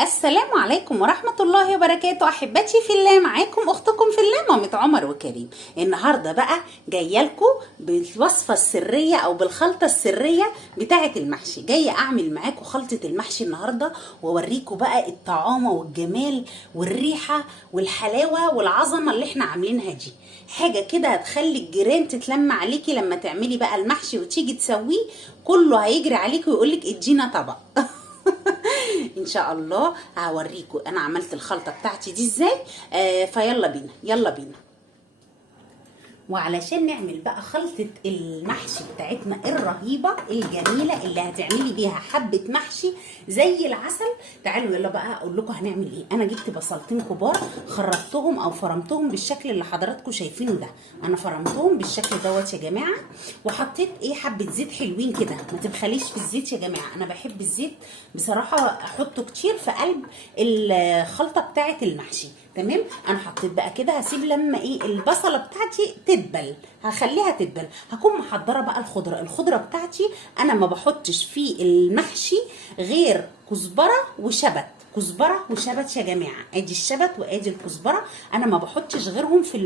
السلام عليكم ورحمة الله وبركاته. أحبتي في الله، معاكم أختكم في الله مامة عمر وكريم. النهاردة بقى جاية لكم بالوصفة السرية أو بالخلطة السرية بتاعة المحشي. جاية أعمل معاكم خلطة المحشي النهاردة وأوريكم بقى الطعامة والجمال والريحة والحلاوة والعظمة اللي احنا عاملينها دي. حاجة كده هتخلي الجيران تتلم عليكي لما تعملي بقى المحشي وتيجي تسويه، كله هيجري عليكي ويقولك ادينا طبق. ان شاء الله هوريكم انا عملت الخلطه بتاعتي دي ازاي. فيلا بينا يلا بينا. وعلشان نعمل بقى خلطة المحشي بتاعتنا الرهيبة الجميلة اللي هتعملي بيها حبة محشي زي العسل، تعالوا يلا بقى اقول لكم هنعمل ايه. انا جبت بصلتين كبار، خرطتهم او فرمتهم بالشكل اللي حضراتكم شايفينه ده. انا فرمتهم بالشكل دوت يا جماعة، وحطيت حبة زيت حلوين كده. ما تبخليش في الزيت يا جماعة، انا بحب الزيت بصراحة احطه كتير في قلب الخلطة بتاعة المحشي. تمام. انا حطيت بقى كده، هسيب لما البصله بتاعتي تدبل، هخليها تدبل. هكون محضره بقى الخضره بتاعتي. انا ما بحطش في المحشي غير كزبره وشبت. كزبره وشبت يا جماعه، ادي الشبت وادي الكزبره. انا ما بحطش غيرهم في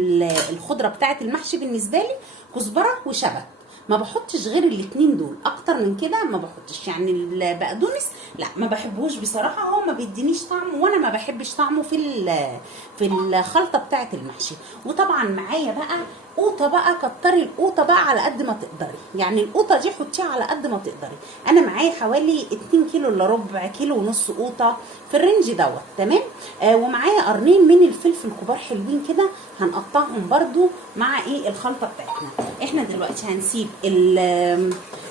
الخضره بتاعه المحشي. بالنسبه لي كزبره وشبت، ما بحطش غير الاتنين دول. اكتر من كده ما بحطش. يعني البقدونس لا ما بحبوش بصراحه، هو ما بيدينيش طعم وانا ما بحبش طعمه في الخلطه بتاعه المحشي. وطبعا معايا بقى قوطه بقى، كتري القوطه بقى على قد ما تقدري. يعني القوطه دي حطيها على قد ما تقدري. انا معايا حوالي 2 كيلو الا ربع كيلو ونص قوطه في الرينج دوت. تمام. ومعايا قرنين من الفلفل كبار حلوين كده، هنقطعهم برده مع الخلطه بتاعتنا. احنا دلوقتي هنسيب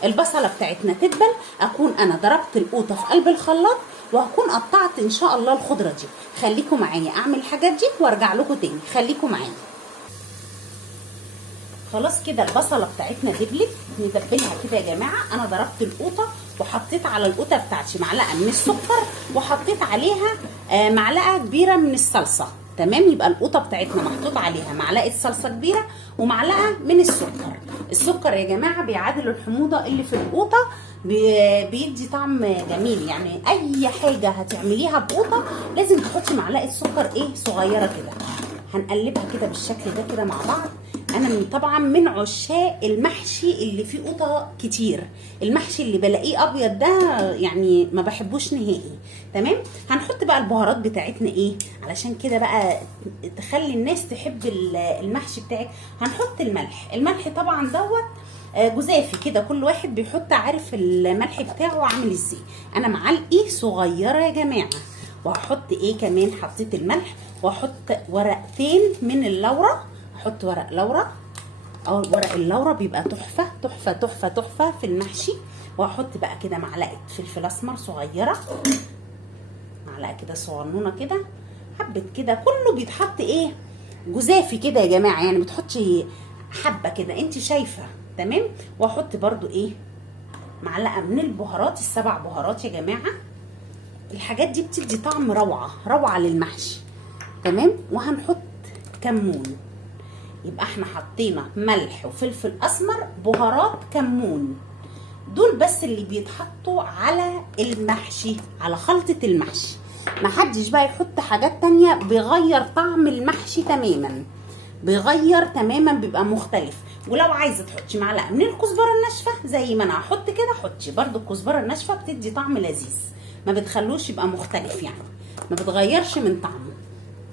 البصله بتاعتنا تدبل. اكون انا ضربت القوطه في قلب الخلاط، وهكون قطعت ان شاء الله الخضره دي. خليكم معايا اعمل الحاجات دي وارجع لكم تاني، خليكم معايا. خلاص كده البصله بتاعتنا دبلت، ندبلها كده يا جماعه. انا ضربت القوطه وحطيت على القوطه بتاعتي معلقه من السكر، وحطيت عليها معلقه كبيره من الصلصه. تمام. يبقى القوطه بتاعتنا محطوط عليها معلقه صلصه كبيره ومعلقه من السكر. السكر يا جماعه بيعادل الحموضه اللي في القوطه، بيدي طعم جميل. يعني اي حاجه هتعمليها بقوطه لازم تحطي معلقه سكر صغيره كده. هنقلبها كده بالشكل ده كده مع بعض. انا طبعا من عشاق المحشي اللي فيه قوطه كتير. المحشي اللي بلاقيه ابيض ده يعني ما بحبوش نهائي. تمام. هنحط بقى البهارات بتاعتنا علشان كده بقى تخلي الناس تحب المحشي بتاعك. هنحط الملح طبعا دوت جزافي كده، كل واحد بيحط عارف الملح بتاعه عامل ازاي. انا معلقه صغيره يا جماعه. وهحط كمان، حطيت الملح، واحط ورقتين من اللورة. احط ورق لورا، او ورق اللورة بيبقى تحفه تحفه تحفه تحفه في المحشي. واحط بقى كده معلقه فلفل اسمر صغيره، معلقه كده صغنونه كده، حبه كده. كله بيتحط جزافي كده يا جماعه، يعني بتحطي حبه كده انت شايفه. تمام. واحط برضو معلقه من البهارات، ال7 بهارات يا جماعه. الحاجات دي بتدي طعم روعه روعه للمحشي. تمام. وهنحط كمون. يبقى احنا حطينا ملح وفلفل اسمر، بهارات، كمون. دول بس اللي بيتحطوا على المحشي، على خلطة المحشي. محدش بقى يحط حاجات تانية، بيغير طعم المحشي تماما، بيغير تماما، بيبقى مختلف. ولو عايزه تحطي معلقه من الكزبره الناشفه زي ما انا هحط كده، حطي برده الكزبره الناشفه، بتدي طعم لذيذ، ما بتخلوش يبقى مختلف، يعني ما بتغيرش من طعمه.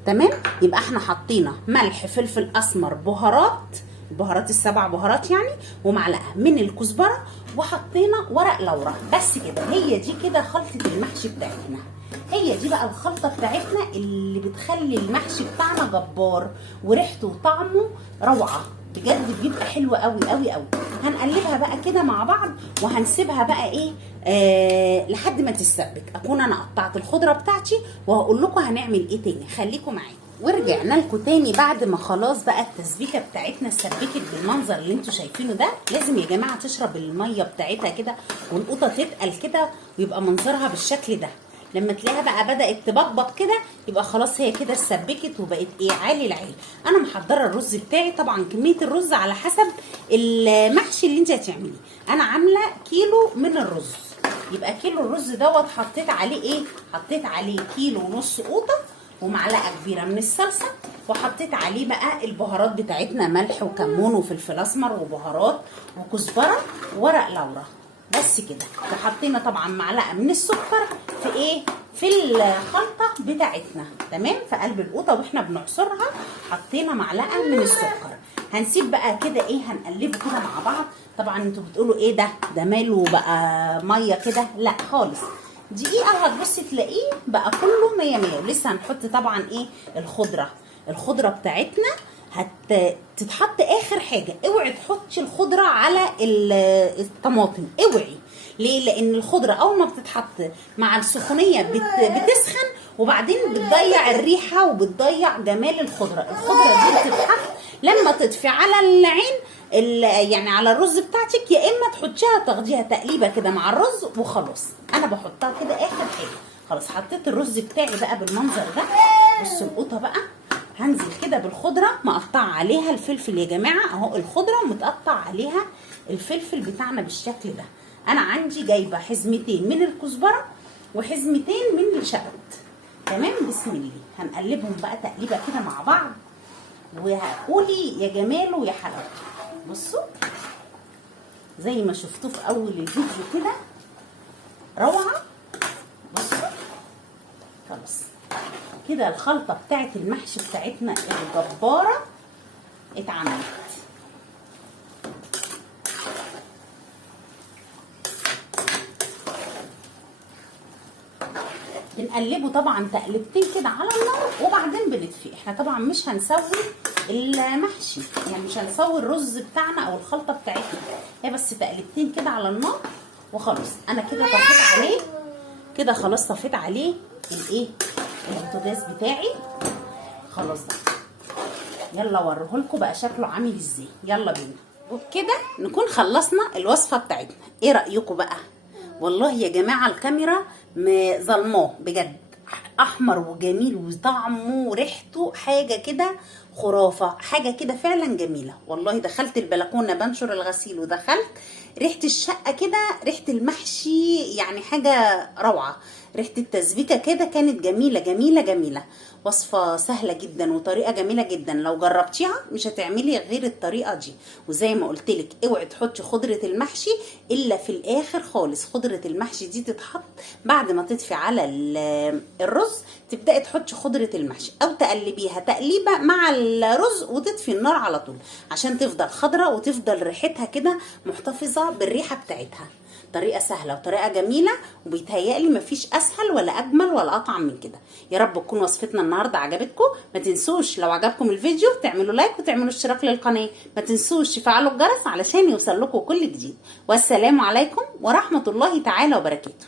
تمام. يبقى احنا حطينا ملح، فلفل اسمر، بهارات ال7 بهارات يعني، ومعلقه من الكزبره، وحطينا ورق لورا. بس كده، هي دي كده خلطه المحشي بتاعتنا. هي دي بقى الخلطه بتاعتنا اللي بتخلي المحشي بتاعنا جبار، وريحته وطعمه روعه بجد، بيبقى حلو قوي قوي قوي. هنقلبها بقى كده مع بعض، وهنسيبها بقى لحد ما تتسبك. اكون انا قطعت الخضره بتاعتي، وهقول لكم هنعمل تاني. خليكم معايا. ورجعنا لكم تاني بعد ما خلاص بقى التسبيكه بتاعتنا اتسبكت بالمنظر اللي انتوا شايفينه ده. لازم يا جماعه تشرب الميه بتاعتها كده، والقوطه تتقل كده، ويبقى منظرها بالشكل ده. لما تلاقيها بقى بدات تبقبق كده، يبقى خلاص هي كده اتسبكت وبقت عالي العالي. انا محضره الرز بتاعي. طبعا كميه الرز على حسب المحشي اللي انت هتعمليه. انا عامله كيلو من الرز، يبقى كيلو الرز دوت حطيت عليه ايه؟ حطيت عليه كيلو ونص قوطه ومعلقه كبيره من الصلصه، وحطيت عليه بقى البهارات بتاعتنا، ملح وكمون وفلفل اسمر وبهارات وكزبره وورق لورا، بس كده. وحطينا طبعا معلقه من السكر في ايه؟ في الخلطه بتاعتنا، تمام؟ في قلب القوطه واحنا بنعصرها حطينا معلقه من السكر. هنسيب بقى كده ايه، هنقلبه كده مع بعض. طبعا انتوا بتقولوا ايه ده ماله بقى ميه كده؟ لا خالص، دقيقه هتبصي تلاقيه بقى كله مية مية. ولسه هنحط طبعا ايه؟ الخضره بتاعتنا هتتحط اخر حاجه. اوعي تحطي الخضره على الطماطم، اوعي. ليه؟ لان الخضره اول ما بتتحط مع السخونيه بتسخن، وبعدين بتضيع الريحه وبتضيع جمال الخضره. الخضره دي بتتحط لما تطفي على العين يعني على الرز بتاعتك، يا اما تحطيها تاخديها تقليبه كده مع الرز وخلاص. انا بحطها كده اخر حاجه. خلاص حطيت الرز بتاعي بقى بالمنظر ده. بصوا القوطه بقى، هنزل كده بالخضره مقطعه عليها الفلفل يا جماعه اهو، الخضره متقطع عليها الفلفل بتاعنا بالشكل ده. انا عندي جايبه حزمتين من الكزبره وحزمتين من الشبت، تمام؟ بسم الله. هنقلبهم بقى تقليبه كده مع بعض، وهقولي يا جماله ويا حلاوته. بصوا زي ما شفتوه في اول الفيديو كده، روعه. بصوا خلاص كده الخلطه بتاعت المحشي بتاعتنا الجباره اتعملت. بنقلبه طبعا تقلبتين كده على النار وبعدين بنطفي. احنا طبعا مش هنسوي المحشي، يعني مش هنسوي الرز بتاعنا او الخلطه بتاعتنا، هي بس تقلبتين كده على النار وخلاص. انا كده طفيت عليه كده، خلاص طفيت عليه الايه؟ البوتاجاز بتاعي. خلاص بقى يلا اوريهولكوا بقى شكله عامل ازاي. يلا بينا. وبكده نكون خلصنا الوصفه بتاعتنا. ايه رايكم بقى؟ والله يا جماعه الكاميرا ظلماه بجد، احمر وجميل وطعمه وريحته حاجه كده خرافه، حاجه كده فعلا جميله. والله دخلت البلكونه بنشر الغسيل ودخلت ريحه الشقه كده، ريحه المحشي يعني حاجه روعه. ريحه التسبيكه كده كانت جميله جميله جميله. وصفه سهله جدا وطريقه جميله جدا، لو جربتيها مش هتعملي غير الطريقه دي. وزي ما قلت لك اوعي تحطي خضره المحشي الا في الاخر خالص. خضره المحشي دي تتحط بعد ما تطفي على الرز، تبداي تحطي خضره المحشي او تقلبيها تقليبه مع الرز وتطفي النار على طول، عشان تفضل خضره وتفضل ريحتها كده محتفظه بالريحه بتاعتها. طريقه سهله وطريقه جميله، وبيتهيألي مفيش اسهل ولا اجمل ولا اطعم من كده. يا رب تكون وصفتنا النهارده عجبتكم. ما تنسوش لو عجبكم الفيديو تعملوا لايك وتعملوا اشتراك للقناه. ما تنسوش تفعلوا الجرس علشان يوصل لكم كل جديد. والسلام عليكم ورحمه الله تعالى وبركاته.